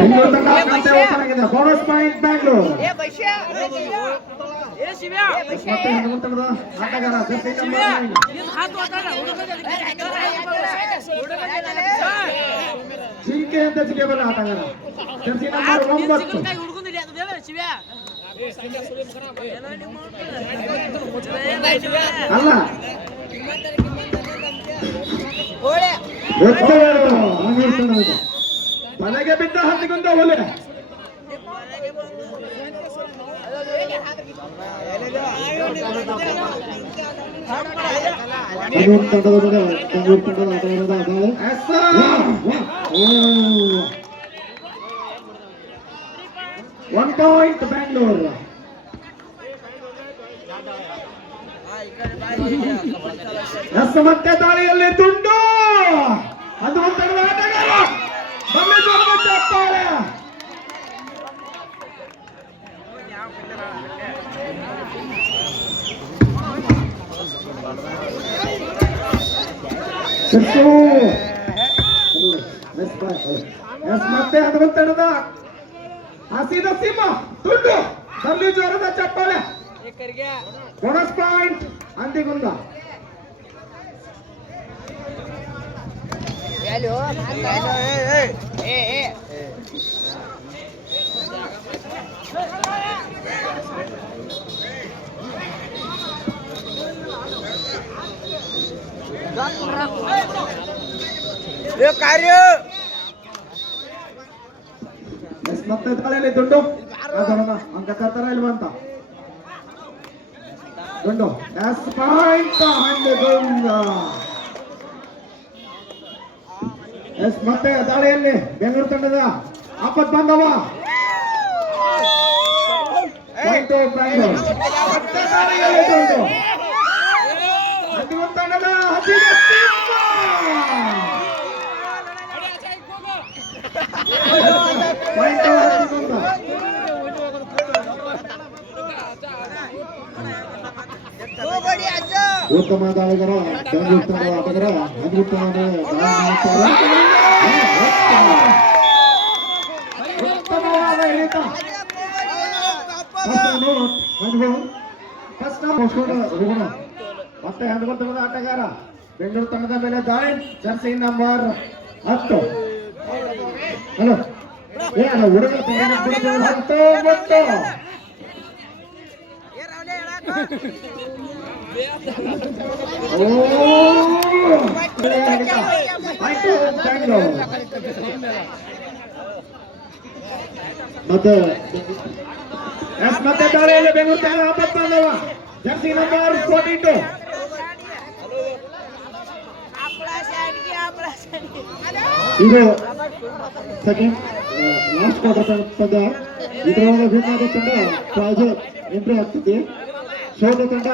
ಬೆಂಗಳೂರು ತಂಡ ಖಾತೆ ಓಪನ್ ಆಗಿದೆ. Bonus point Bangalore. ಮತ್ತೆ ಬೆಂಗಳೂರು ತಂಡದ ಆಟಗಾರ ಜರ್ಸಿ ನಂಬರ್ 9 ಜಿಂಕೆ ಅಂತ ಜಿಗೆಬಲ್ಲ ಆಟಗಾರ ಜರ್ಸಿ ನಂಬರ್ 9. ಅಲ್ಲ ಮನೆಗೆ ಬಿದ್ದ ಹತ್ತಿಗೊಂದ ಹೊಲೆ. ಬೆಂಗಳೂರು ತಂಡದ ಒನ್ ಪಾಯಿಂಟ್ ಬ್ಯಾಂಗ್ಳೂರ್. ಮತ್ತೆ ದಾಳಿಯಲ್ಲಿ ತುಂಡು ಅದು ಒಂಥರದ ಆಟಗಾರ ಚಪ್ಪಾಳೆ. ಮತ್ತೆ ಅದು ತಡದ ಹಸಿದ ಸಿಂಹ ತುಂಡು ಅಲ್ಲಿ ಜೋರದ ಚಪ್ಪಾಳೆ. ಬೋನಸ್ ಪಾಯಿಂಟ್ ಅಂತಿಗುಂದ. ಕಾರ್ಯ ಮತ್ತೆ ತಲೆಯಲ್ಲಿ ದುಡ್ಡು ಅಂಕ ತರ್ತಾರ ಇಲ್ವಂತ ದುಡ್ಡು ಪಾಯಿಂಟ್ ಮತ್ತೆ ದಾಳಿಯಲ್ಲಿ ಬೆಂಗಳೂರು ತಂಡದ ಆಪತ್ ಬಂದವ ಮತ್ತೆ ದಾಳಿಯಲ್ಲಿ ದುಡ್ಡು ತಂಡದ ಉತ್ತಮ ದಾಳಿಗರ ಬೆಂಗಳೂರು ತಂಡದ ಆಟಗಾರ ಉತ್ತಮವಾದ ಹಿಡಿತ. ಮತ್ತೆ ಹ್ಯಾಂಡ್ಬಾಲ್ ತಂಡದ ಆಟಗಾರ ಬೆಂಗಳೂರು ತಂಡದ ಮೇಲೆ ದಾಳಿ ಜರ್ಸಿ ನಂಬರ್ 10. ಹಲೋ ಹುಡುಗ ಮತ್ತೆ ದಾಳಿಯಲ್ಲಿ ಬೆಂಗಳೂರು ತಂಡ ಆಪತ್ತು ಬಂದವ ಜರ್ಸಿ ನಂಬರ್ 42. ಇದು ಸೆಕೆಂಡ್ ಲಾಸ್ಟ್ ಕ್ವಾರ್ಟರ್ ಪಂದ್ಯ. ಇದರೊಳಗೆ ಬೇಕಾದ ತಂಡ ಪ್ರಾಜೆಕ್ಟ್ ಎಂಟ್ರಿ ಆಗ್ತದೆ. ಸೋತ ತಂಡ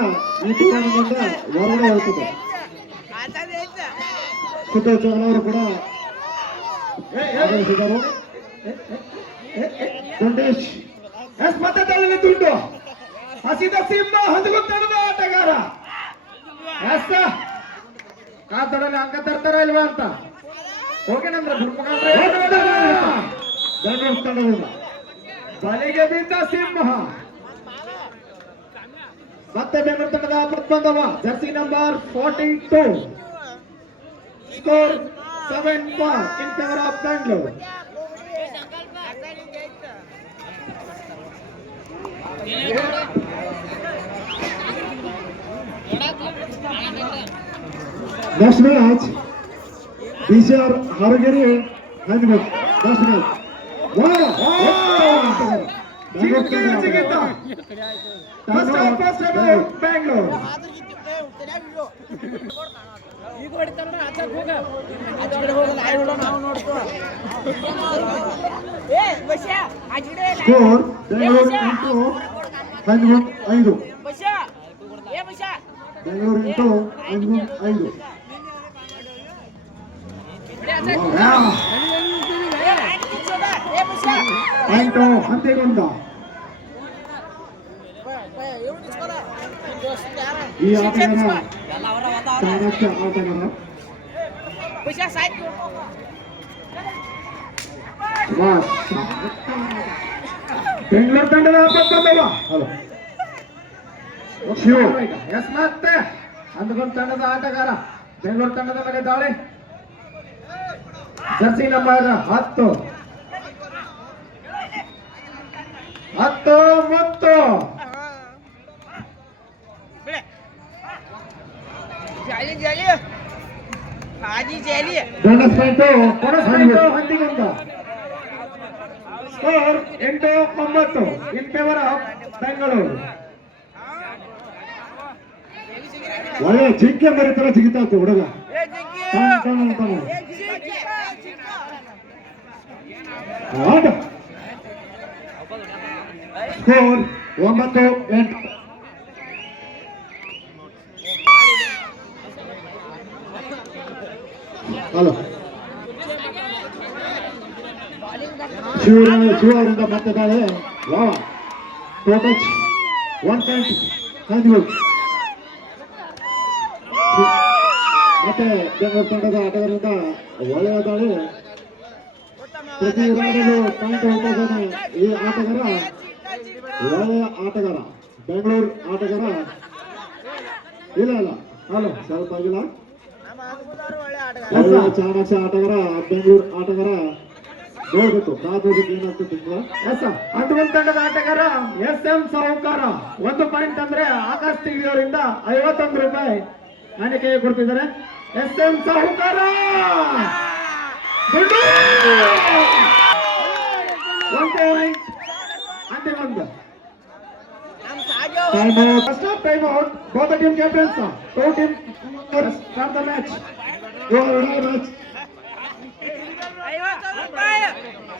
ಈ ಟೂರ್ನಮೆಂಟ್ ಹೊರಗಡೆ ಹೋಗ್ತದೆ. ಸುತ್ತೋಚ್ ಅವರು ಕೂಡ ಆಗಮಿಸಿದರು. ದುಂಡೇಶ್ ಮತ್ತೆ ತಳ್ಳಿ ದುಡ್ಡು ಹಸಿದ ಸಿಂಹ ಹೊಂದಿಕೊಂಡ ಆಟಗಾರ ಕಾತಡಲ್ಲಿ ಅಂಕ ತರ್ತಾರ ಇಲ್ವಾ ಅಂತ ಹೋಗೇನಂದ್ರ ಬಲಿಗೆ ಬಿದ್ದ ಸಿಂಹ. ಮತ್ತೆ ಬೆಂಗಳೂರು ತಂಡದ ಆಪತ್ತು ಬಂದವ Jersey number 42. Score 7-4 in favour of Bangalore. Next match, BCR Haragiri Handbook. Next match. Wow! First Bangalore. Score Bangalore into Handbook 5. Bangalore into Handbook 5. Point ಅಂತೆಗೊಂಡ ಈ ಆಟಗಾರ ಚಾಣಕ್ಯ ಆಟಗಾರ ಸುಭಾಷ್. ಬೆಂಗಳೂರು ತಂಡದ ಹಬ್ಬ. ಹಲೋ ಶಿವ. ಎಸ್ ಮತ್ತೆ ಅಂದುಕೊಂಡ ತಂಡದ ಆಟಗಾರ ಬೆಂಗಳೂರು ತಂಡದ ಮೇಲೆ ದಾಳಿ. ಜರ್ಸಿ ನಂಬರ್ 10 ಮತ್ತು bonus point Handigonda. Score 8-9 in favour of Bengaluru. ಒಳ್ಳೆ ಜಿಂಕೆ ಮರಿತರ ಜಿಗಿತಾತು ಹುಡುಗ. ಸ್ಕೋರ್ 9-8. ಹಲೋ ಶಿವ ಅವರಿಂದ ಮತ್ತೆ ದಾಳಿ. ವಾವ ಟೋಟಚ್ 1 ಪಾಯಿಂಟ್ ಹಂದಿಗೋಲ್. ಮತ್ತೆ ಬೆಂಗಳೂರು ತಂಡದ ಆಟಗಾರರಿಂದ ಒಳ್ಳೆಯ ದಾಳಿ. ಪ್ರತಿ ರೌಂಡಲ್ಲೂ ಪಾಯಿಂಟ್ ಹೋಗ್ತಾನೆ ಈ ಆಟಗಾರ. ಒಳ್ಳೆಯ ಆಟಗಾರ ಬೆಂಗಳೂರು ಆಟಗಾರ. ಇಲ್ಲ ಹಲೋ ಸ್ವಲ್ಪ ಆಗಿಲ್ಲ. ಒಳ್ಳೆಯ ಚಾಣಾಕ್ಷ ಆಟಗಾರ ಬೆಂಗಳೂರು ಆಟಗಾರ. ನೋಡ್ಬೇಕು ಕಾದ್ಬೇಕು ಏನಾಗ್ತದೆ. ಅಂಟುಗೊಂಡ ತಂಡದ ಆಟಗಾರ SM ಸಾಹುಕಾರ 1 ಪಾಯಿಂಟ್ ಅಂದ್ರೆ ಆಕಾಶ್ ತಿಗಿಯವರಿಂದ 51 ರೂಪಾಯಿ ಕಾಣಿಕೆ ಕೊಡ್ತಿದ್ದಾರೆ. SM ಸಾಹುಕಾರ 1 ಪಾಯಿಂಟ್ ಅಂತಿಗೊಂದು. Time out. Both the team captains. Two team start the match.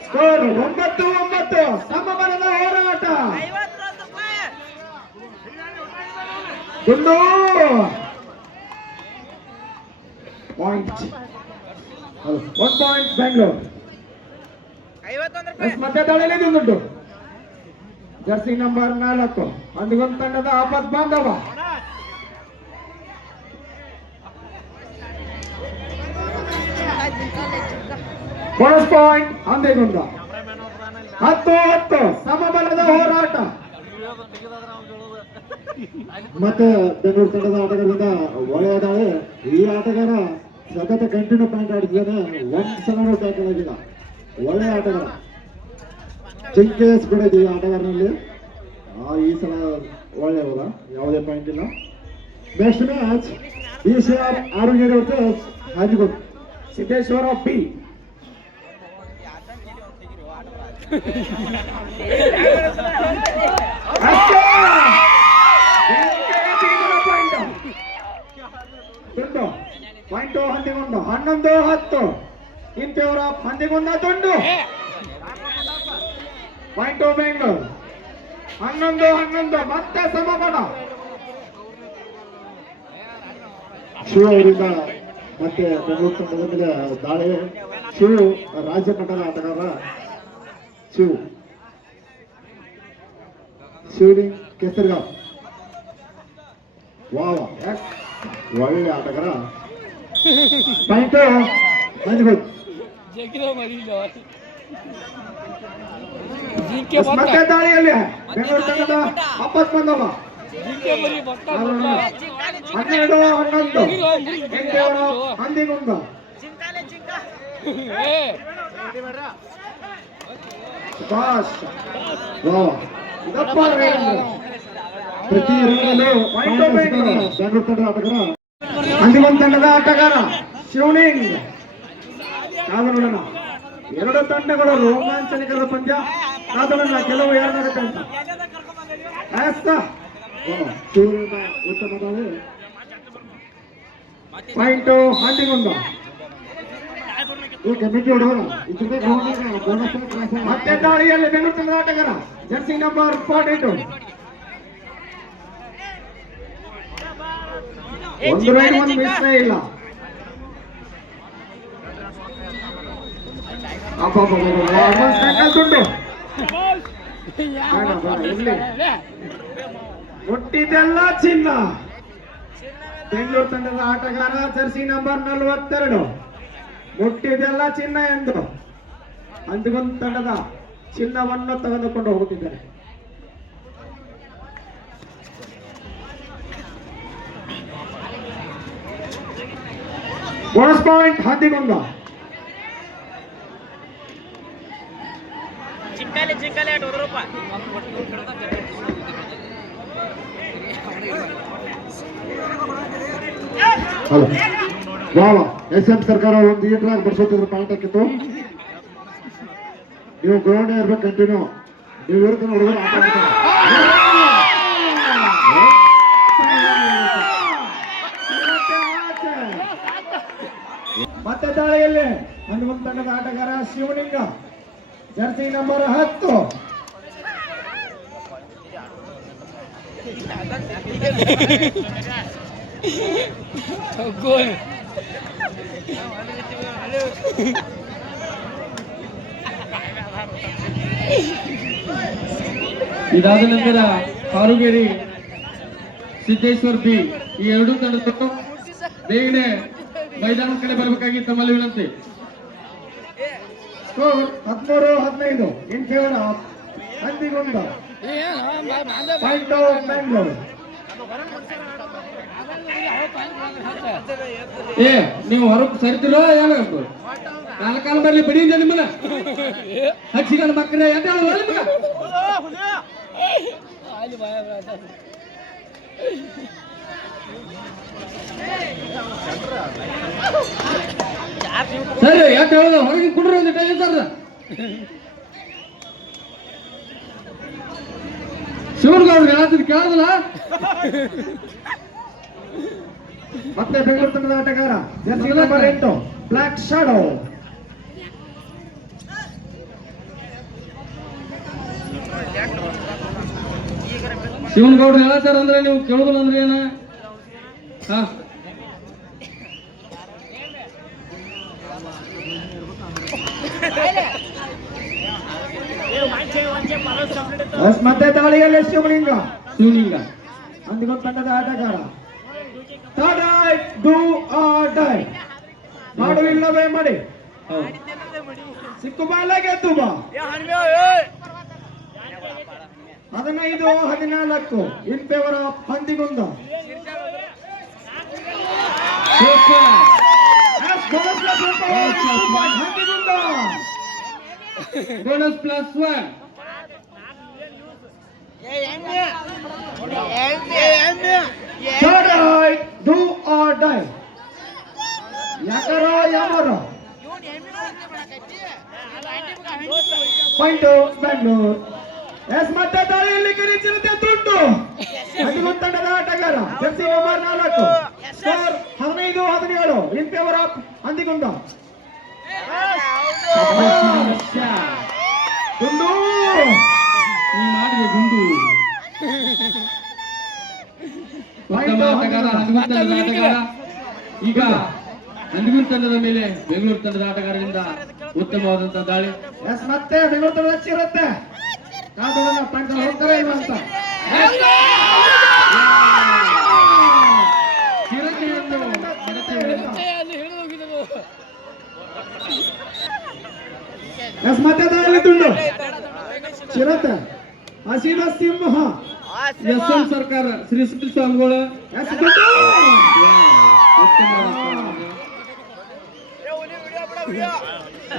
Score 9-9 ಸಮಬಲದ ಹೋರಾಟ. ಗುಂಡು ಪಾಯಿಂಟ್. 1 ಪಾಯಿಂಟ್ ಬೆಂಗಳೂರು. ಮತ್ತೆ ದಾಳಿಯಲ್ಲಿ ದುಡ್ಡು. ಜರ್ಸಿ ನಂಬರ್ 4 ಅಂದುಗೊಂಡ ತಂಡದ ಆಪತ್ ಬಾಂಧವ. Bonus point ಅಂದೇಗುಂದ. 10-10 ಸಮಬಲದ ಹೋರಾಟ. ಮತ್ತೆ ಬೆಂಗಳೂರು ತಂಡದ ಆಟಗಾರರಿಂದ ಒಳ್ಳೆಯ ದಾಳಿ. ಈ ಆಟಗಾರ ಸತತ ಕಂಟಿನ್ಯೂ ಪಾಯಿಂಟ್ ಆಡಿದ್ದಾನೆ. 1 ಸಲ ಟ್ಯಾಕಲ್ ಆಗಿಲ್ಲ. ಒಳ್ಳೆಯ ಆಟಗಾರ. ಚಿಂಕೇಸ್ ಕೂಡ ಇದೆ ಈ ಆಟಗಾರನಲ್ಲಿ. ಈ ಸಲ ಒಳ್ಳೆಯವರ ಯಾವುದೇ ಪಾಯಿಂಟ್ ಇಲ್ಲ. ನೆಕ್ಸ್ಟ್ ಮ್ಯಾಚ್ BCR ಆರೋಗ್ಯ versus Hajigod Siddeshwara B. Point Handigonda 11-10 in favour of Handigonda. ತುಂಡು ಪಾಯಿಂಟ್ ಬೆಂಗಳೂರು 11-11 ಮತ್ತೆ ಸಮಬಲ. ಶಿವ ಅವರಿಂದ ಮತ್ತೆ ಬೆಂಗಳೂರು ತಂಡದ ಮೇಲೆ ದಾಳಿ. ಶಿವ ರಾಜ್ಯ ಮಟ್ಟದ ಆಟಗಾರ. ಶಿವಲಿಂಗ್ ಕೆಸರ್ಗಾವ್. ವಾವ ಒಳ್ಳೆ ಆಟಗಾರ. ಪಾಯಿಂಟ್ ಬಂದ್ಬೋದು. ಮತ್ತೆ ದಾಳಿಯಲ್ಲಿ ಬೆಂಗಳೂರು ತಂಡದ 9 ಬಂದವ. 12-11 ಹಂದಿಗೊಂದ. ಸುಭಾಷ್ ಪ್ರತಿ ಬೆಂಗಳೂರು ತಂಡದ ಆಟಗಾರ. ಹಂದಿಗೊಂದ ತಂಡದ ಆಟಗಾರ ಶಿವಲಿಂಗ್. ಕಾದು ನೋಡೋಣ. 2 ತಂಡಗಳು ರೋಮಾಂಚನಿಕರ ಪಂದ್ಯ. ಕಾದು ನೋಡೋಣ ಕೆಲವು ಯಾರಾಗುತ್ತೆ ಅಂತ. ಉತ್ತಮ ದಾಳಿ. ಪಾಯಿಂಟ್ ಹಂದಿಗೊಂದ. ಮತ್ತೆ ದಾಳಿಯಲ್ಲಿ ಬೆಂಗಳೂರು ತಂಡದ ಆಟಗಾರ ಜರ್ಸಿ ನಂಬರ್ 42. 1 ರೈಡ್ 1 ಮಿಸ್ ಇಲ್ಲ. ತುಂಡು ಹುಟ್ಟಿದೆಲ್ಲ ಚಿನ್ನ. ಬೆಂಗಳೂರು ತಂಡದ ಆಟಗಾರ ಜರ್ಸಿ ನಂಬರ್ 42 ಮುಟ್ಟಿದೆಲ್ಲ ಚಿನ್ನ ಎಂದು ಅಂತಿಗೊಂದು ತಂಡದ ಚಿನ್ನವನ್ನು ತೆಗೆದುಕೊಂಡು ಹೋಗುತ್ತಿದ್ದಾರೆ. Bonus point Handigonda. ಹಲೋ ಎಸ್.ಎಂ. ಸರ್ಕಾರ ಒಂದು ಈಟ್ರಾಗ ಬರ್ಸೋತಿದ್ರು ಪಾಯಿಂಟ್ ಹಾಕಿತ್ತು. ನೀವು ಗ್ರೌಂಡ್ ಇರ್ಬೇಕು ಕಂಟಿನ್ಯೂ. ನೀವು ಇರುತ್ತೆ ಹುಡುಗರು ಆಟ ಆಡ್ತಾರೆ. ಮತ್ತೆ ದಾಳಿಯಲ್ಲಿ ಹನುಮಂತ ತಂಡದ ಆಟಗಾರ ಶಿವಲಿಂಗ, ಜರ್ಸಿ ನಂಬರ್ 10. ಇದಾದ ನಂತರ ಕಾರುಗೇರಿ, ಸಿದ್ದೇಶ್ವರ್ ಬಿ ಈ ಎರಡೂ ತಂಡದವರು ಬೇಗನೆ ಮೈದಾನ ಕಡೆ ಬರಬೇಕಾಗಿ ತಮ್ಮಲ್ಲಿ ವಿನಂತಿ. Score 13-15 in favour of Handigonda. Point of Bangalore. ನೀವು ಹೊರಗೆ ಸರಿತಿರೋ ಏನಾಗಬೇಕು? ಕಾಲ ಬರ್ಲಿ ಬಡಿಯಿಂದ ನಿಮ್ಮನ್ನ ಹಚ್ಚಿ ನನ್ನ ಮಕ್ಕಳ ಸರಿ ಯಾಕೆ ಹೇಳೋದು ಹೊರಗಿನ ಕುಡ್ರಿ ಒಂದು ಟೈಮ್ ಸರ್. ಶಿವನಗೌಡ್ರು ಹೇಳತ್ತಿದ್ ಕೇಳೋದಿಲ್ಲ. ಮತ್ತೆ ಬೆಂಗಳೂರು ತಂಡದ ಆಟಗಾರ ಜರ್ಸಿ ನಂಬರ್ 8 ಬ್ಲಾಕ್ ಶಾಡೋ. ಶಿವನಗೌಡ್ರು ಹೇಳತ್ತಾರ ಅಂದ್ರೆ ನೀವು ಕೇಳೋದಿಲ್ಲ ಅಂದ್ರೆ ಏನ? ಹಾ ಮತ್ತೆ ದಾಳಿಯಲ್ಲಿ ಶಿವಲಿಂಗ ಅಂದಿಗೊಂದು ತಂಡದ ಆಟಗಾರ. ಡೂ ಆರ್ ಡೈ, ಮಾಡು ಇಲ್ಲವೇ ಮಾಡಿ, ಸಿಕ್ಕು ಬಾಲ ಗೆದ್ದು ಬಾ. 15-14 in favour of Handigund. Handigund bonus +1. Do or die, ಯಾಕರ ಯಾಮರ. ಪಾಯಿಂಟ್ ಬ್ಯಾಂಗ್ಳೂರ್. ಎಸ್ ಮತ್ತೆ ದಾಳಿಯಲ್ಲಿ ಕಿರಿಚಿರುತ್ತೆ ದುಡ್ಡು ಹಂದಿಗೊಂದು ತಂಡದ ಆಟಗಾರ jersey number 4. Score 15-17 in favour of Handigund. ದುಂಡು ನೀ ಮಾಡಿದ ಗುಂಡು. ಉತ್ತಮ ಆಟಗಾರ ಹಂದಿಗುಂದ ತಂಡದ ಆಟಗಾರ. ಈಗ ಹಂದಿಗುಂದ ತಂಡದ ಮೇಲೆ ಬೆಂಗಳೂರು ತಂಡದ ಆಟಗಾರರಿಂದ ಉತ್ತಮವಾದಂತಹ ದಾಳಿ. ಎಸ್ ಮತ್ತೆ ಬೆಂಗಳೂರು ತಂಡದ ಚಿರತೆ ಕಾದೋಣ ಪಾಯಿಂಟ್ ಹೋಗ್ತಾರೆ ಇಲ್ವಾ ಅಂತ. ಚಿರತೆಯನ್ನು ಎಸ್ ಮತ್ತೆ ದಾಳಿ ದುಂಡು ಚಿರತೆ ಹಸಿದ ಸಿಂಹ. ಎಸ್.ಎಂ. ಸರ್ಕಾರ ಶ್ರೀ ಸುನಿಲ್ ಸ್ವಾಮಿಗಳ ಎಸ್ ದುಂಡು.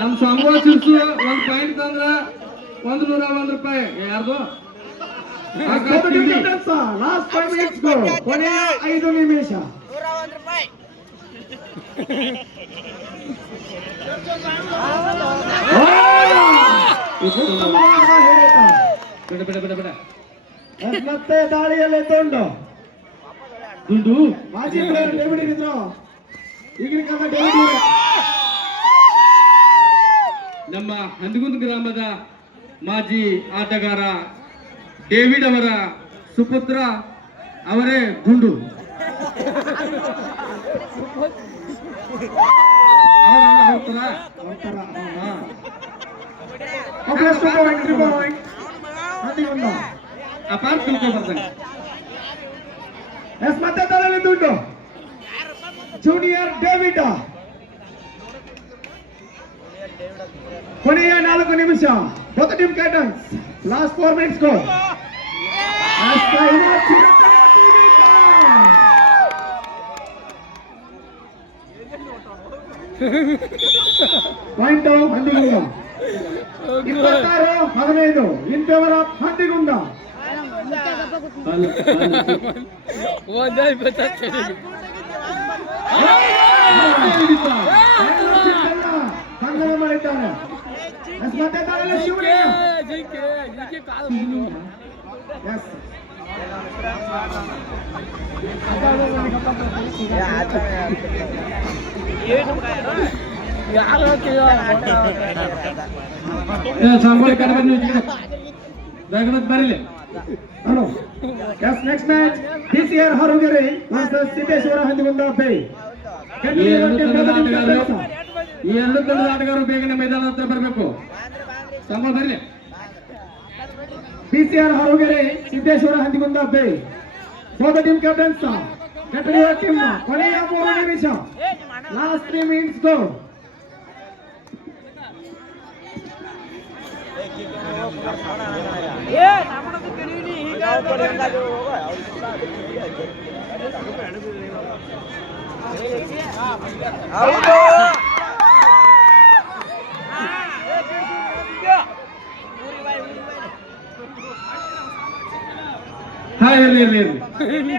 ನಮ್ ಸ್ವಾಮಿಗಳ ಶಿರ್ಸು ಒಂದ್ ಪಾಯಿಂಟ್ ತಂದ್ರ 101 ರೂಪಾಯಿ. ಯಾರ್ದು ಲಾಸ್ಟ್ 5 ಮಿನಿಟ್ಸ್ ಗೋ, ಕೊನೆಯ 5 ನಿಮಿಷ. 101 ರೂಪಾಯಿ. ಬಿಡ. ಮತ್ತೆ ದಾಳಿಯಲ್ಲಿ ದುಂಡು ದುಂಡು ಮಾಜಿ ಪ್ಲೇಯರ್ ಡೇವಿಡ್ ಇದ್ರು. ಈಗಿನ ಕಾಲ ಡೇವಿಡ್ ನಮ್ಮ ಹಂದಿಗುಂದ ಗ್ರಾಮದ ಮಾಜಿ ಆಟಗಾರ ಡೇವಿಡ್ ಅವರ ಸುಪುತ್ರ ಅವರೇ ದುಂಡು. ಅಪಾರ ತಿಳ್ಕೊಬರ್ತಾನೆ. ಎಸ್ ಮತ್ತೆ ದಾಳಿಯಲ್ಲಿ ದುಂಡು ಜೂನಿಯರ್ ಡೇವಿಡ್. ಕೊನೆಯ 4 ನಿಮಿಷ. both team captains last 4 minutes go. Point Handigund 26-15 in favour of Handigund. ಸಂಗ್ರಹ ಮಾಡಿದ್ದಾರೆ. ಮತ್ತೆ ಶಿವಲಿಂಗ. Yes. ಸಂಬಳ ಬರಲಿ. Hello. Yes, next match TCR Harugere versus Siddeshwara Handigund ಬೈ. ಈ ಎರಡು ತಂಡದ ಆಟಗಾರರು ಬೇಗನೆ ಮೈದಾನ ಹತ್ರ ಬರಬೇಕು. ಸಂಬಳ ಬರಲಿ. TCR ಹಾರುಗೆರೆ ಸಿದ್ದೇಶ್ವರ ಹಂದಿಗುಂದ ಬೈ. For the team captains, get ready your team. ಕೊನೆಯ 3 ನಿಮಿಷ. Last 3 minutes go. ಹಾ ಇರ್ಲಿ ಇರ್ಲಿ ಇರ್ಲಿ.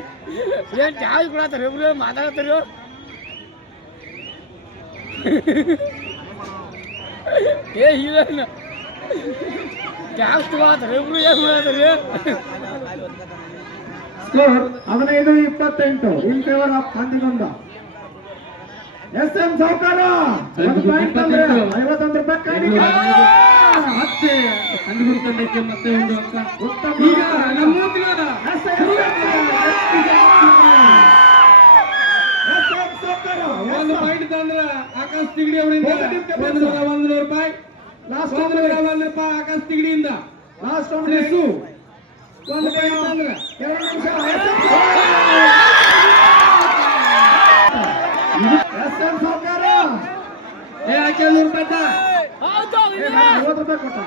ಏನ್ ಚಾಯ್ ಕೊಡತ್ತಾರ ಇಬ್ರು ಮಾತಾಡತ್ತಾರ. ಏ ಹೀರೋಯಿನ್ ಜಾಸ್ತಿ ಮಾತಾಡ ಇಬ್ರು ಏನ್ ಮಾಡತ್ತಾರ. Score 15-28 in favour of Handigund. SM Savkara 1 point ಅಂದ್ರೆ 51 ರೂಪಾಯಿ ಕೈಗೆ. ಮತ್ತೆ ಹಂದಿಗುಂದ ತಂಡಕ್ಕೆ ಮತ್ತೆ ಒಂದು ಅಂಕ. ಉತ್ತಮ. ಈಗ ನಮ್ಮ ಊರಿನ SM ಸಾವ್ಕಾರ ಒಂದು ಪಾಯಿಂಟ್ ತಂದ್ರ ಆಕಾಶ್ ತಿಗಡಿ ಅವರಿಂದ 100 ರೂಪಾಯಿ. ಲಾಸ್ಟ್ 100 ರೂಪಾಯಿ ಆಕಾಶ್ ತಿಗಡಿಯಿಂದ. ಲಾಸ್ಟ್ ಒಂದು ಪಾಯಿಂಟ್ ತಂದ್ರ 2 ನಿಮಿಷ. SM ಸಾವ್ಕಾರ ಏ ಆಕೆ 100 ರೂಪಾಯಿ ತಾ. 50 ರೂಪಾಯಿ ಕೊಟ್ಟ.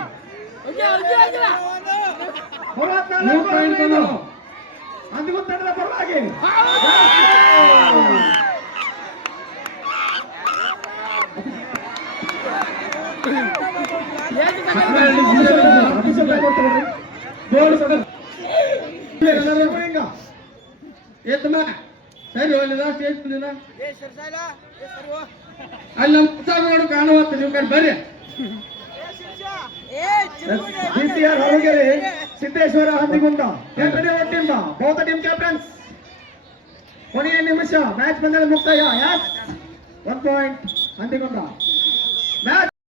3 ಪಾಯಿಂಟ್ ತಂದ್ರು. ಹಂದಿಗುಂದ ತಂಡದ ಪರವಾಗಿ ಎತ್ತಮ್ಮ ಸರಿ ಹೋಗ್ಲಿಲ್ಲ ಸ್ಟೇಜ್ ಬಂದಿಲ್ಲ ಅಲ್ಲಿ ನಮ್ಮ ಪುಸ್ತಕ ನೋಡು ಕಾಣುವತ್ತು ನೀವು ಕಡೆ ಬರ್ರಿ. TCR Harugere Siddeshwara ಹಂದಿಗುಂದ ಒಟ್ಟಿಂದ both team captains. ಕೊನೆಯ ನಿಮಿಷ ಮ್ಯಾಚ್ ಬಂದ ಮುಕ್ತಾಯ. 1 ಪಾಯಿಂಟ್ ಹಂದಿಗುಂದ. ಮ್ಯಾಚ್